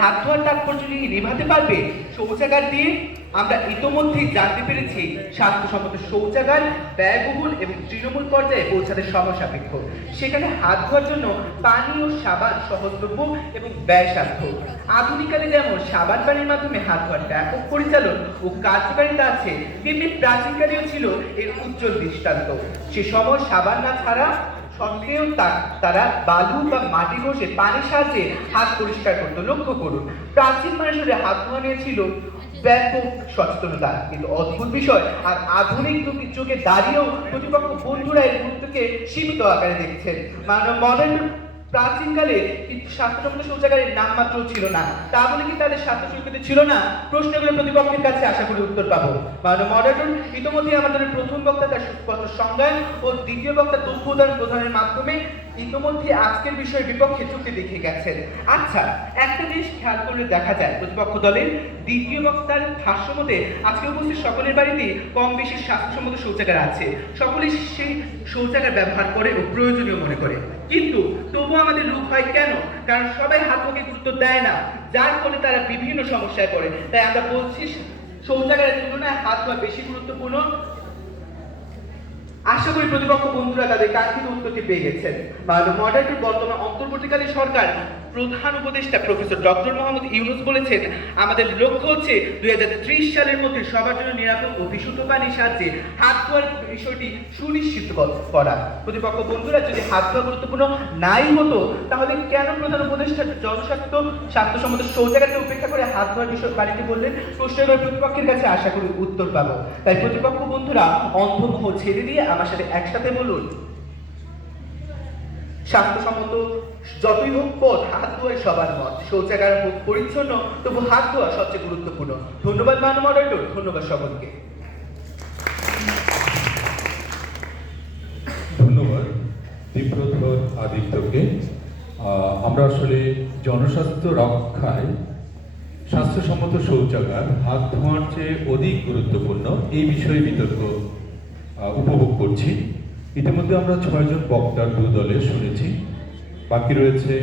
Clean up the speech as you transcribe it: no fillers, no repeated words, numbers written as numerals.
হাত ধোয়ার তাৎপর্য নিভাতে পারবে শৌচাগার দিয়ে? আমরা ইতোমধ্যেই জানতে পেরেছি স্বাস্থ্যসম্মত শৌচাগার ব্যয়বহুল এবং তৃণমূল পর্যায়ে পৌঁছাতে সময় সাপেক্ষ। সেখানে হাত ধোয়ার জন্য পানি ও সাবান সহজলভ্য এবং ব্যয়সাধ্য। আধুনিককালে যেমন সাবান পানির মাধ্যমে হাত ধোয়ার ব্যাপক পরিচালন ও কার্যকারিতা আছে, তেমনি প্রাচীনকালেও ছিল এর উজ্জ্বল দৃষ্টান্ত। সে সময় সাবান না ছাড়া সত্ত্বেও তারা বালু বা মাটি ঘষে পানির সাহায্যে হাত পরিষ্কার করতো। লক্ষ্য করুন, প্রাচীন মানুষের হাত ধোয়া নিয়ে ছিল ব্যাপক সচেতনতা। কিন্তু অদ্ভুত বিষয়, আর আধুনিক যুগে দাঁড়িয়েও প্রতিপক্ষ বন্ধুরা এই গুরুত্বকে সীমিত আকারে দেখছেন। মডার্ন প্রাচীনকালে কিন্তু স্বাস্থ্যসম্মত শৌচাগারের নামমাত্র ছিল না, তা বলে কি তাদের স্বাস্থ্য সুরক্ষিত ছিল না? প্রশ্নগুলো প্রতিপক্ষের কাছে আশা করি উত্তর পাবো। মডার্ন ইতিমধ্যে আমাদের প্রথম বক্তা তার সুস্পষ্ট সংজ্ঞান ও দ্বিতীয় বক্তা তথ্য উদাহরণ প্রদানের মাধ্যমে ইতিমধ্যে আজকের বিষয়ের বিপক্ষে যুক্তি দেখে গেছেন। আচ্ছা, একটা জিনিস খেয়াল করলে দেখা যায়, প্রতিপক্ষ দলের দ্বিতীয় বক্তার ভাষ্য মতে আজকে উপস্থিত সকলের বাড়িতে কম বেশি স্বাস্থ্যসম্মত শৌচাগার আছে, সকলেই সেই শৌচাগার ব্যবহার করে ও প্রয়োজনীয় মনে করে। কিন্তু তবু আমাদের রূপ হয় কেন? কারণ সবাই হাত মুখে গুরুত্ব দেয় না, যার ফলে তারা বিভিন্ন সমস্যায় পড়ে। তাই আমরা বলছি শৌচাগারের তুলনায় হাত ধোয়া বেশি গুরুত্বপূর্ণ। আশা করি প্রতিপক্ষ বন্ধুরা তাদের কাঙ্ক্ষিত উত্তরটি পেয়ে গেছেন। মডার্ন বর্তমান অন্তর্বর্তীকালীন সরকার প্রধান উপদেষ্টা প্রফেসর ডক্টর মোহাম্মদ ইউনূস বলেছেন, আমাদের লক্ষ্য হচ্ছে 2030 সালের মধ্যে সবার জন্য নিরাপদ ও বিশুদ্ধ পানির সাহায্যে হাত ধোয়ার বিষয়টি সুনিশ্চিত করা। প্রতিপক্ষ বন্ধুরা, যদি হাত ধোয়া গুরুত্বপূর্ণ নাই হতো, তাহলে কেন প্রধান উপদেষ্টা স্বাস্থ্যসম্মত শৌচাগারকে উপেক্ষা করে হাত ধোয়ার বিষয় বাড়িতে বললেন? প্রশ্নের প্রতিপক্ষের কাছে আশা করি উত্তর পাবো। তাই প্রতিপক্ষ বন্ধুরা অন্ধমোহ ছেড়ে দিয়ে আমার সাথে একসাথে বলুন, স্বাস্থ্যসম্মত যতই হোক পথ, হাত ধোয়াই সবার মত। শৌচাগার হোক পরিচ্ছন্ন, তবু হাত ধোয়া সবচেয়ে গুরুত্বপূর্ণ। ধন্যবাদ মডারেটর, ধন্যবাদ সকলকে। ধন্যবাদ দীপ্রধর আদিত্যকে। আমরা আসলে জনস্বাস্থ্য রক্ষায় স্বাস্থ্যসম্মত শৌচাগার হাত ধোয়ার চেয়ে অধিক গুরুত্বপূর্ণ এই বিষয়ে বিতর্ক উপভোগ করছি। ইতিমধ্যে আমরা 6 জন বক্তার দু দলে শুনেছি, বাকি রয়েছে